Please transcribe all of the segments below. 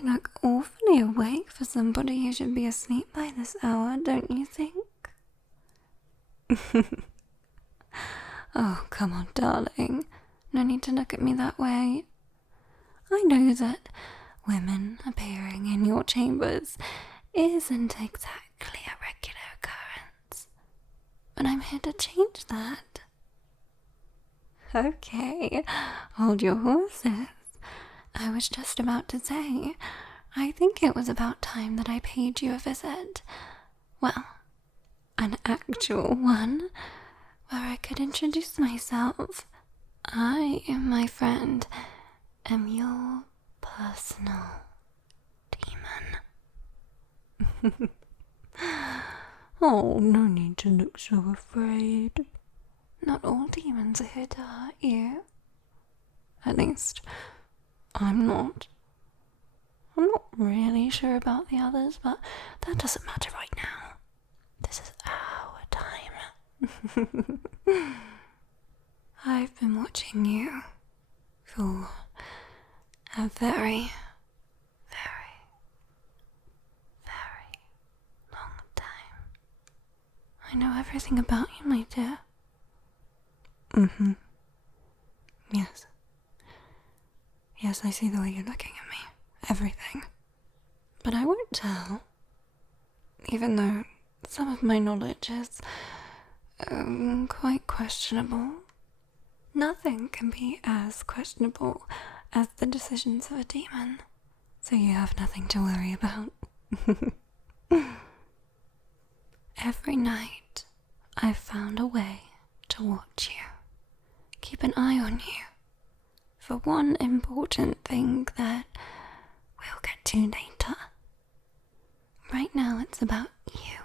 You look awfully awake for somebody who should be asleep by this hour, don't you think? Oh, come on, darling. No need to look at me that way. I know that women appearing in your chambers isn't exactly a regular occurrence, but I'm here to change that. Okay, hold your horses. I was just about to say, I think it was about time that I paid you a visit. Well, an actual one, where I could introduce myself. I, my friend, am your personal demon. Oh, no need to look so afraid. Not all demons are here to hurt you. At least, I'm not. I'm not really sure about the others, but that doesn't matter right now. This is our time. I've been watching you for a very, very, very long time. I know everything about you, my dear. Yes. Yes, I see the way you're looking at me. Everything. But I won't tell. Even though some of my knowledge is quite questionable. Nothing can be as questionable as the decisions of a demon. So you have nothing to worry about. Every night, I've found a way to watch you. Keep an eye on you. For one important thing that we'll get to later. Right now it's about you.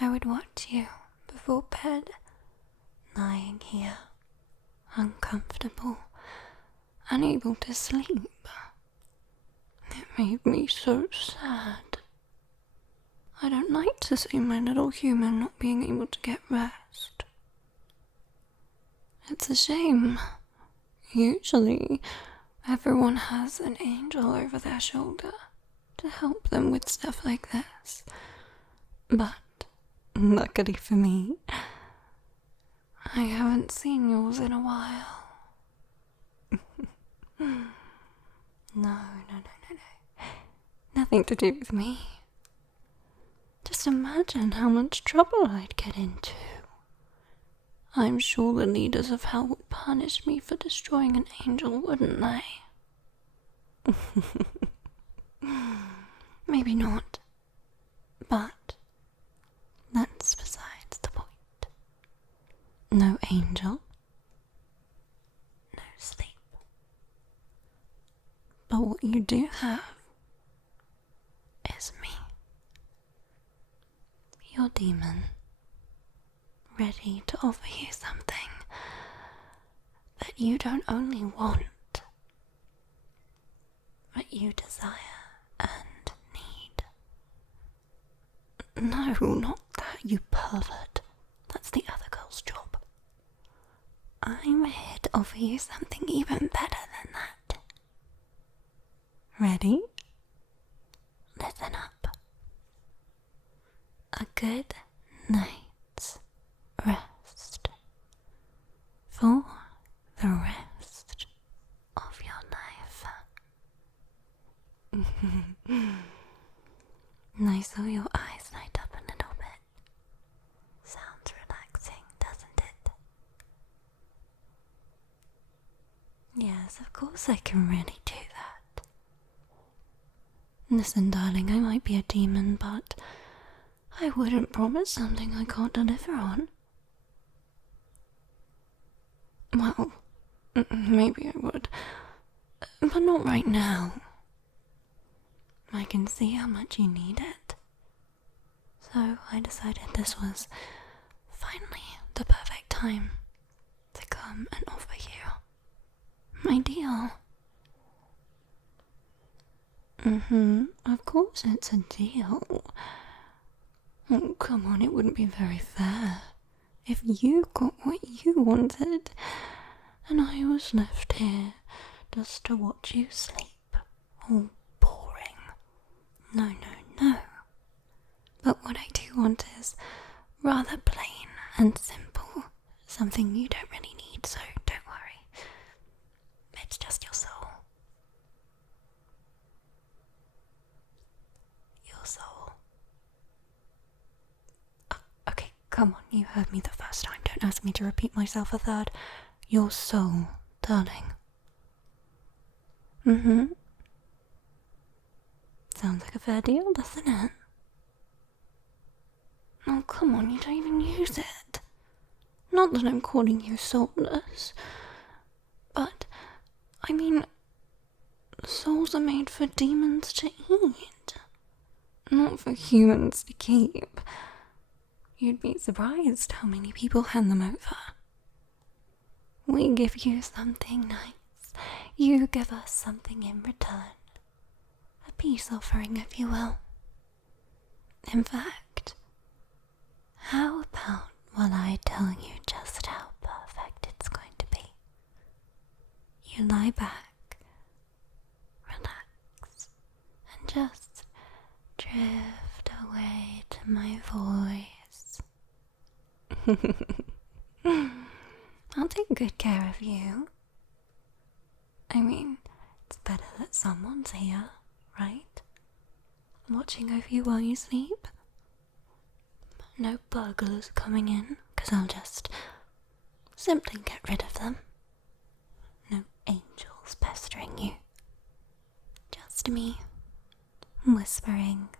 I would watch you before bed, lying here, uncomfortable, unable to sleep. It made me so sad. I don't like to see my little human not being able to get rest. It's a shame. Usually, everyone has an angel over their shoulder to help them with stuff like this. But, luckily for me, I haven't seen yours in a while. No. Nothing to do with me. Just imagine how much trouble I'd get into. I'm sure the leaders of hell would punish me for destroying an angel, wouldn't they? Maybe not. But that's besides the point. No angel, no sleep. But what you do have is me. Your demon, ready to offer you something that you don't only want, but you desire and need. No, not that, you pervert. That's the other girl's job. I'm here to offer you something even better than that. Ready? Listen up. A good night's rest for the rest of your life. I saw your eyes light up a little bit. Sounds relaxing, doesn't it? Yes, of course I can really do that. Listen, darling, I might be a demon, but I wouldn't promise something I can't deliver on. Well, maybe I would, but not right now. I can see how much you need it. So I decided this was finally the perfect time to come and offer you my deal. Of course it's a deal. Oh, come on, it wouldn't be very fair if you got what you wanted and I was left here just to watch you sleep. all boring. No, no, no. But what I do want is rather plain and simple. Something you don't really need, so don't worry. It's just your soul. Your soul. Okay, come on, you heard me the first time. Don't ask me to repeat myself a third. Your soul, darling. Sounds like a fair deal, doesn't it? Oh, come on, you don't even use it. Not that I'm calling you soulless, but, I mean, souls are made for demons to eat, not for humans to keep. You'd be surprised how many people hand them over. We give you something nice, you give us something in return. A peace offering, if you will. In fact, how about while I tell you just how perfect it's going to be, you lie back, relax, and just drift away to my voice. I'll take good care of you. I mean, it's better that someone's here, right? Watching over you while you sleep. No burglars coming in, 'cause I'll just simply get rid of them. No angels pestering you. Just me, whispering,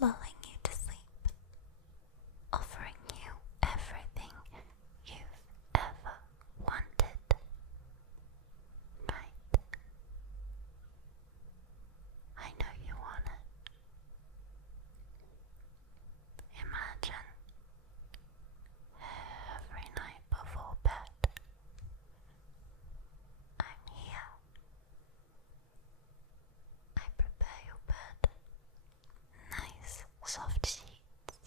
lulling you to sleep, offering you everything you've ever wanted. Right? I know you want it. Imagine every night before bed, I'm here. I prepare your bed, nice soft sheets,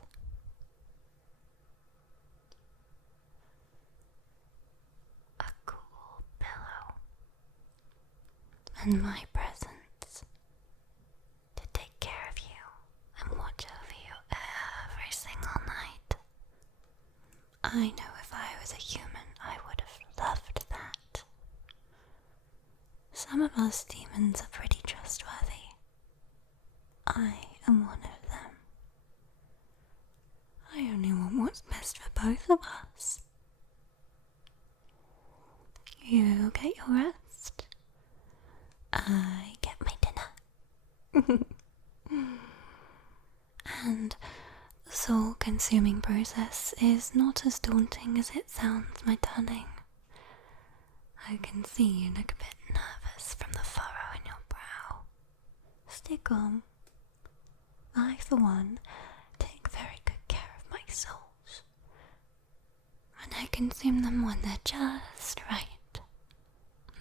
a cool pillow, and my presence to take care of you and watch over you every single night. I know if I was a human, I would have loved that. Some of us demons are pretty trustworthy. I am one of them. I only want what's best for both of us. You get your rest. I get my dinner. And the soul-consuming process is not as daunting as it sounds, my darling. I can see you look a bit nervous from the furrow in your brow. Stay calm. I, for one, take very good care of my souls. And I consume them when they're just right.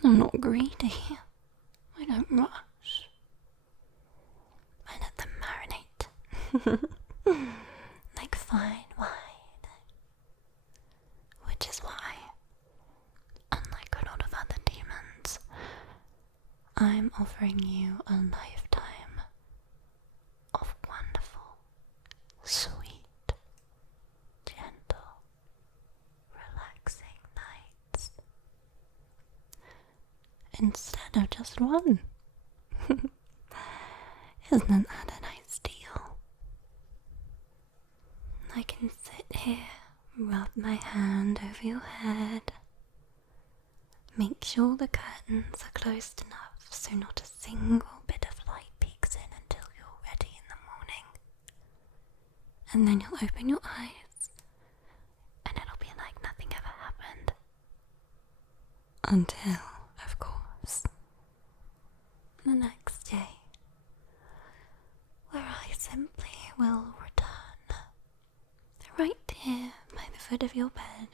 I'm not greedy. I don't rush. I let them marinate. Like fine wine. Which is why, unlike a lot of other demons, I'm offering you a lifetime of wonderful, sweet, gentle, relaxing nights. Instead of just one. Isn't that a nice deal? I can sit here, rub my hand over your head, make sure the curtains are closed enough so not a single bit of light peeks in until you're ready in the morning. And then you'll open your eyes, and it'll be like nothing ever happened. Until, of course, the next day, where I simply will return, right here by the foot of your bed,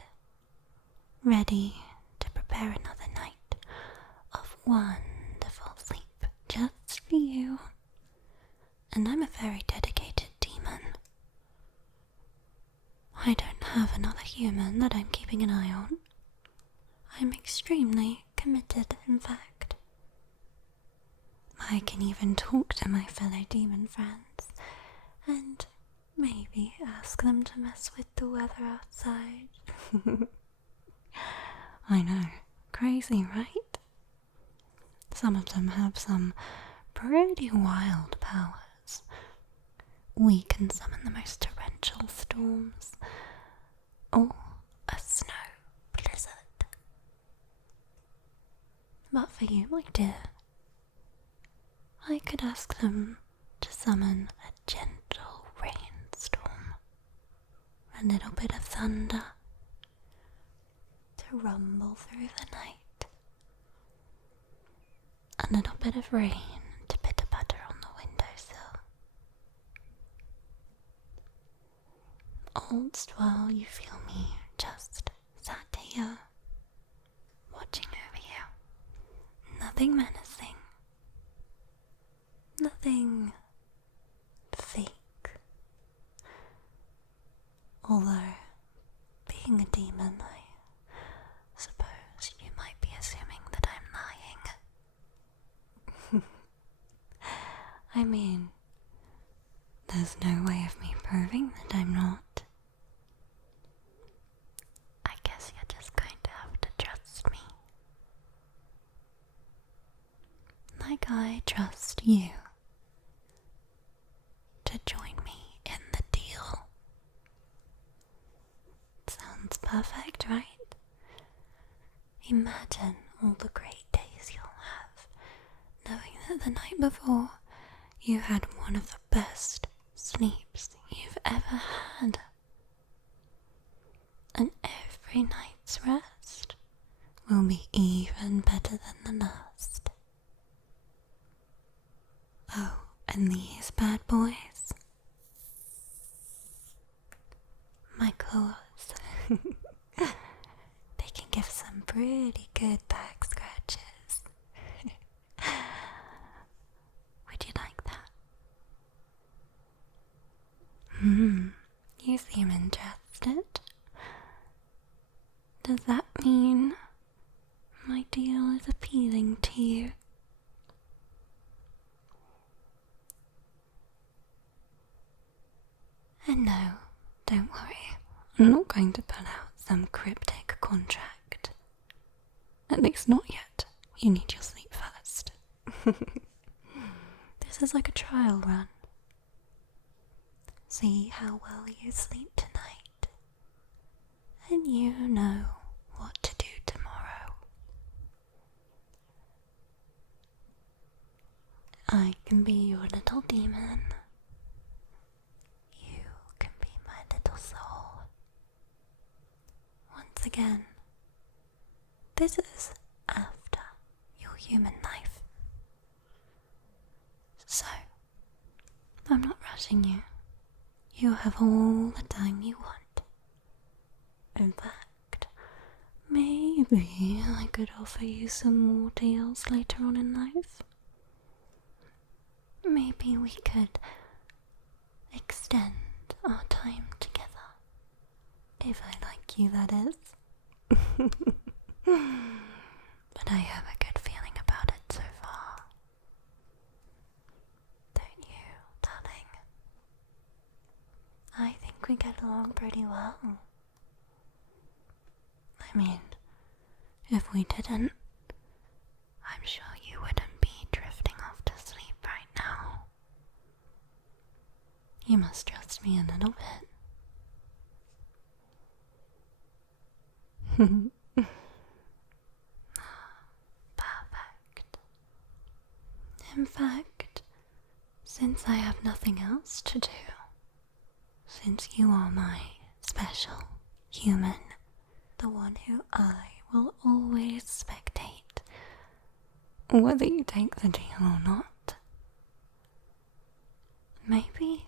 ready to prepare another night of wonderful sleep just for you. And I'm a very dedicated demon. I don't have another human that I'm keeping an eye on. I'm extremely committed, in fact. I can even talk to my fellow demon friends and maybe ask them to mess with the weather outside. I know, crazy, right? Some of them have some pretty wild powers. We can summon the most torrential storms, or a snow blizzard. But for you, my dear, I could ask them to summon a gentle rainstorm, a little bit of thunder to rumble through the night, a little bit of rain to pitter-patter on the windowsill. All while you feel me just sat here, watching over you. Nothing menacing. Nothing fake. Although, being a demon, I suppose you might be assuming that I'm lying. I mean, there's no way of me proving that I'm not. I guess you're just going to have to trust me. Like I trust you to join me in the deal. Sounds perfect, right? Imagine all the great days you'll have, knowing that the night before you had one of the best sleeps you've ever had. And every night's rest will be even better than the last. Oh, and these bad boys, my claws, they can give some pretty good back scratches. Would you like that? You seem interested. Does that mean my deal is appealing to you? And no, don't worry, I'm not going to pull out some cryptic contract. At least not yet. You need your sleep first. This is like a trial run. See how well you sleep tonight, and you know what to do tomorrow. I can be your little demon. You can be my little soul. Once again, this is after your human life. So, I'm not rushing you. You have all the time you want. In fact, maybe I could offer you some more deals later on in life. Maybe we could extend our time together. If I like you, that is. But I have a good feeling about it so far. Don't you, darling? I think we get along pretty well. I mean, if we didn't, I'm sure you wouldn't be drifting off to sleep right now. You must trust me a little bit. Perfect. In fact, since I have nothing else to do, since you are my special human, the one who I will always spectate, whether you take the deal or not, maybe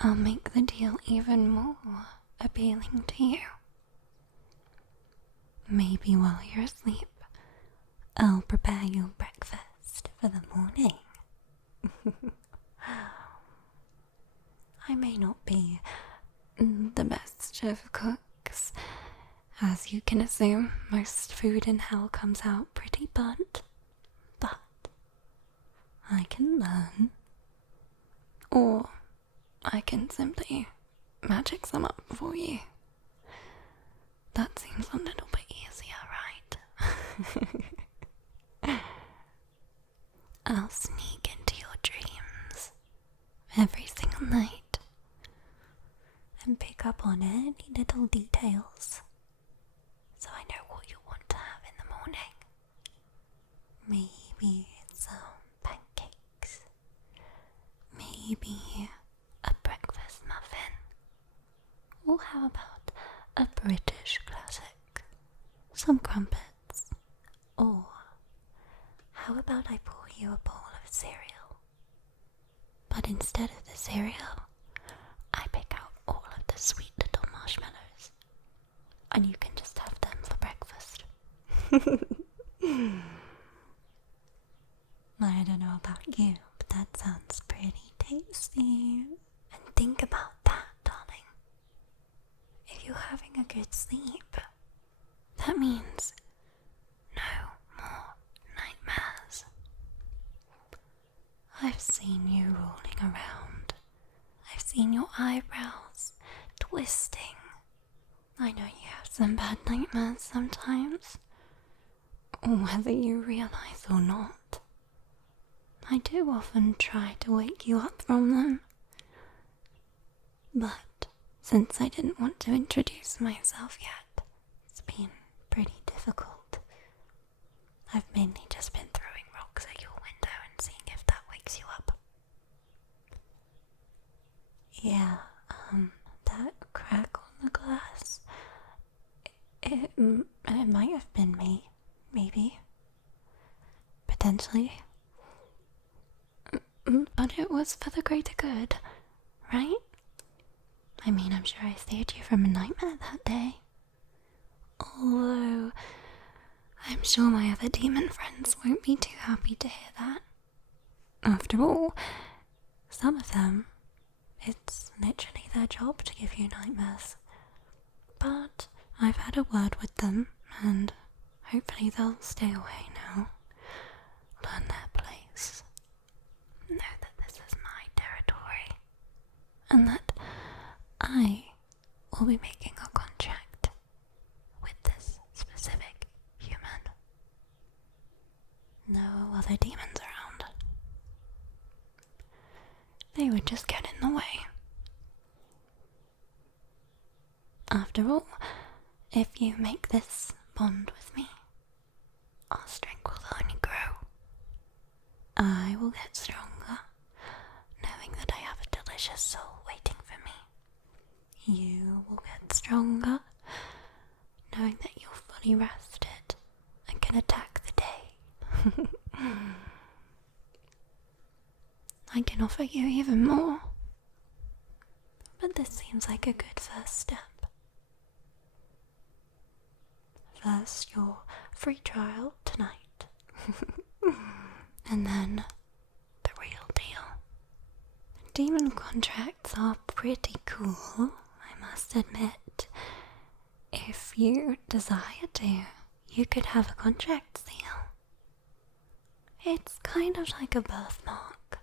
I'll make the deal even more appealing to you. Maybe while you're asleep, I'll prepare your breakfast for the morning. I may not be the best of cooks. As you can assume, most food in hell comes out pretty burnt. But I can learn. Or I can simply magic some up for you. That seems a little bit easier, right? I'll sneak into your dreams every single night and pick up on any little details, so I know what you want to have in the morning. Maybe some pancakes. Maybe a breakfast muffin. Or how about a British classic? Some crumpets. Or how about I pour you a bowl of cereal? But instead of the cereal, I pick out all of the sweet little marshmallows, and you can just have them for breakfast. I don't know about you, but that sounds pretty tasty. And think about that, darling. If you're having a good sleep, that means no more nightmares. I've seen you rolling around. I've seen your eyebrows twisting. I know you have some bad nightmares sometimes, whether you realize or not. I do often try to wake you up from them, but since I didn't want to introduce myself yet, it's been pretty difficult. I've mainly just been throwing rocks at your window and seeing if that wakes you up. Yeah, that crack on the glass, it might have been me, maybe, potentially. But it was for the greater good, right? I mean, I'm sure I saved you from a nightmare that day. Although, I'm sure my other demon friends won't be too happy to hear that. After all, some of them, it's literally their job to give you nightmares. But I've had a word with them, and hopefully they'll stay away now. Learn their place. Know that this is my territory, and that I will be making a contract with this specific human. No other demons around. They would just get in the way. After all, if you make this bond with me, our strength will only grow. I will get stronger, knowing that I have a delicious soul waiting for me. You will get stronger, knowing that you're fully rested and can attack the day. I can offer you even more, but this seems like a good first step. First, your free trial tonight. And then the real deal. Demon contracts are pretty cool, I must admit. If you desire to, you could have a contract seal. It's kind of like a birthmark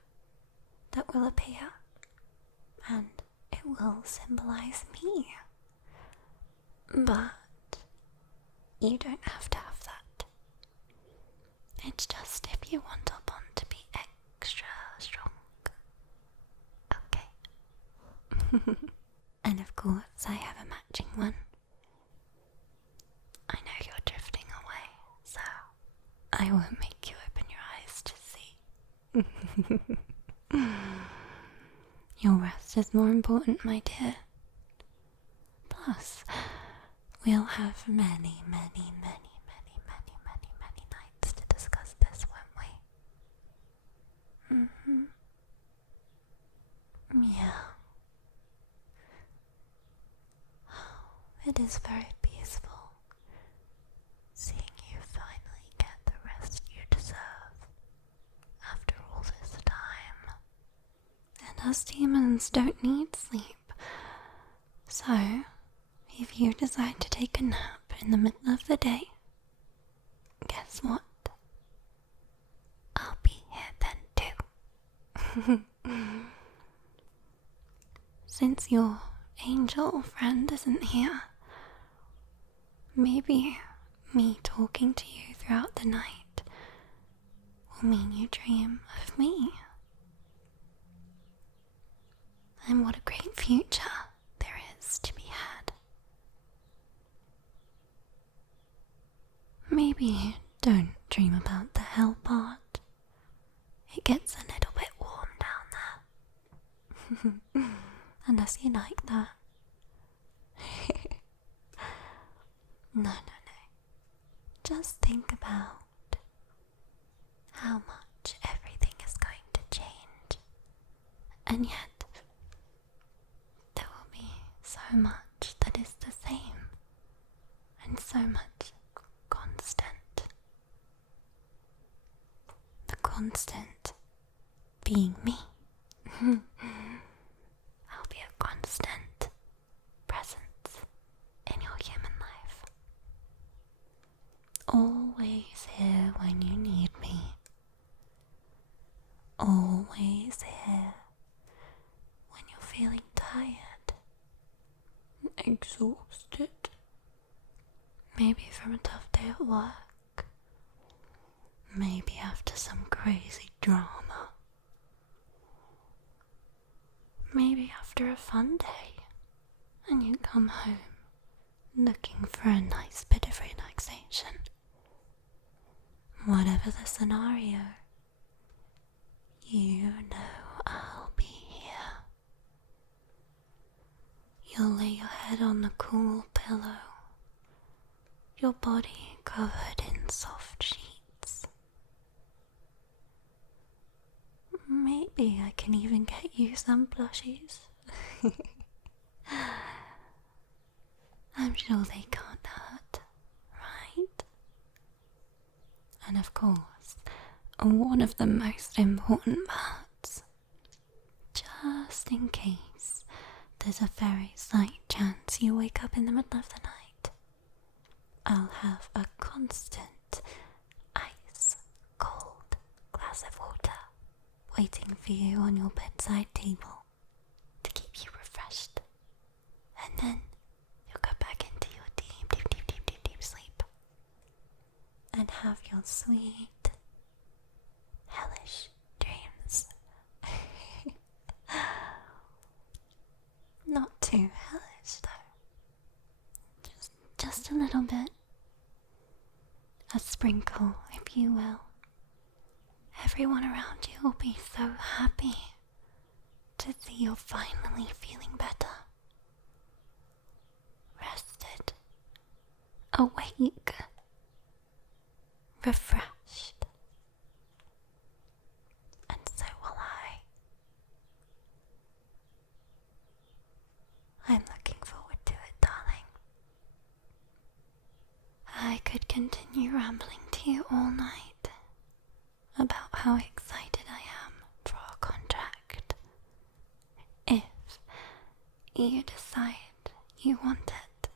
that will appear, and it will symbolize me. But you don't have to have that. It's just if you want our bond to be extra strong. Okay. And of course, I have a matching one. I know you're drifting away, so I won't make you open your eyes to see. Your rest is more important, my dear. Plus, we'll have many nights to discuss this, won't we? Yeah. It is very peaceful seeing you finally get the rest you deserve after all this time. And us demons don't need sleep. So, if you decide to take a nap in the middle of the day, guess what? I'll be here then too. Since your angel friend isn't here, maybe me talking to you throughout the night will mean you dream of me. And what a great future there is to be had. Maybe don't dream about the hell part. It gets a little bit warm down there. Unless you like that. No. Just think about how much everything is going to change. And yet, there will be so much that is the same. And so much constant. The constant being me. I'll be a constant presence in your human life. Always here when you need me. Always here when you're feeling tired, exhausted, maybe from a tough day at work, maybe after some crazy drama, maybe after a fun day and you come home looking for a nice bit of relaxation. Whatever the scenario, you know I'll be here. You'll lay your head on the cool pillow, your body covered in soft sheets. Maybe I can even get you some plushies. I'm sure they can't hurt, right? And of course, one of the most important parts, just in case there's a very slight chance you wake up in the middle of the night, I'll have a constant ice cold glass of water waiting for you on your bedside table to keep you refreshed. And then you'll go back into your deep sleep and have your sweet, hellish dreams. Not too hellish though. Just a little bit. A sprinkle, if you will. Everyone around you will be so happy to see you're finally feeling better. Rested. Awake. Refreshed. And so will I. I'm looking forward to it, darling. I could continue rambling to you all night about how excited I am for our contract. If you decide you want it.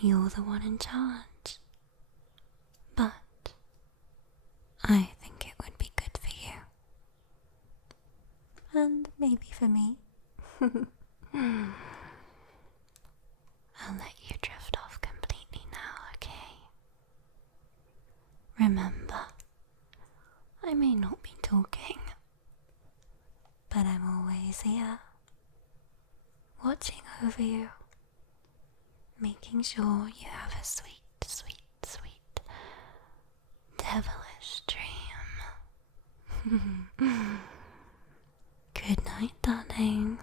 You're the one in charge. But I think it would be good for you. And maybe for me. I'll let you drift off completely now, okay? Remember, I may not be talking, but I'm always here, watching over you, making sure you have a sweet, sweet, sweet, devilish dream. Good night, darling.